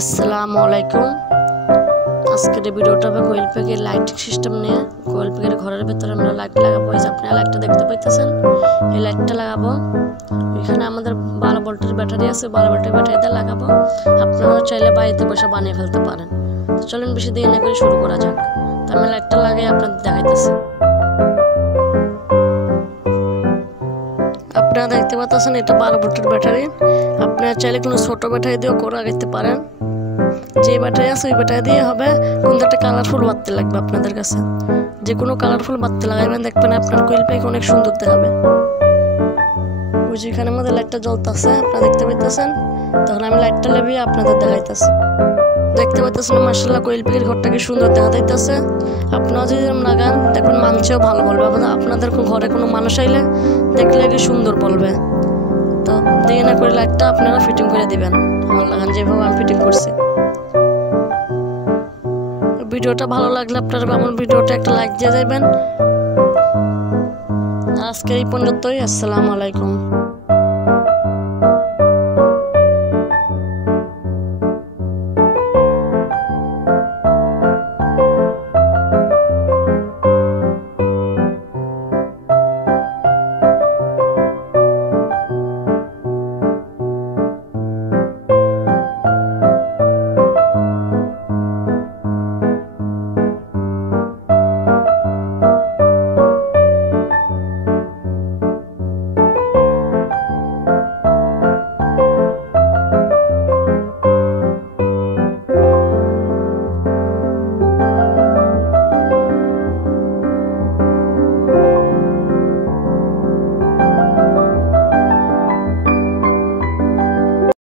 আসসালামু আলাইকুম। আজকের এই ভিডিওটা হবে কোয়েল পাখির লাইটিং সিস্টেম নিয়ে। কোয়েল পাখির ঘরের ভিতরে আমরা লাইট লাগাবো। এই যে আপনি লাইটটা দেখতে পাইতেছেন, এই লাইটটা লাগাবো। এখানে আমাদের 12 ভোল্টের ব্যাটারি আছে, 12 ভোল্টের ব্যাটারিতে লাগাবো। আপনারা চাইলে বাড়িতে বসে বানিয়ে ফেলতে পারেন। তো চলুন বেশি দেরি না করে শুরু করা যাক। তো আমি লাইটটা লাগিয়ে আপনাদের দেখাইতেছি। আপনারা দেখতে পাচ্ছেন এটা 12 ভোল্টের ব্যাটারি। আপনারা চাইলে কোনো ছোট ব্যাটারি দিয়েও করে লাগাইতে পারেন। যে ব্যাটারি আছে ওই ব্যাটারি দিয়ে হবে। কিন্তু একটা কালারফুল বাতি লাগবে আপনাদের কাছে। যে কোনো কালারফুল বাতি লাগাইবেন, দেখবেন আপনার কোয়েল পাখি অনেক সুন্দর দেখাবে। ওই যেখানে আমাদের লাইটটা জ্বলতেছে আপনারা দেখতে পাইতেছেন। তখন আমি লাইটটা লেবিয়ে আপনাদের দেখাইতেছি। দেখতে পাইতেছেন মাশাআল্লাহ কোয়েল পাখির ঘরটা কি সুন্দর দেখা যাইতেছে। আপনারা যদি লাগান দেখবেন মানুষও ভালো বলবে। আপনাদের ঘরে কোনো মানুষ আইলে দেখলে কি সুন্দর বলবে। তো দেরি না করে লাইটটা আপনারা ফিটিং করে দিবেন। আমার লাগান যেভাবে আমি ফিটিং করছি। ভিডিওটা ভালো লাগলে আপনারা আমার ভিডিওটা একটা লাইক দিয়ে যাবেন। আজকে এই পর্যন্তই। আসসালামু আলাইকুম।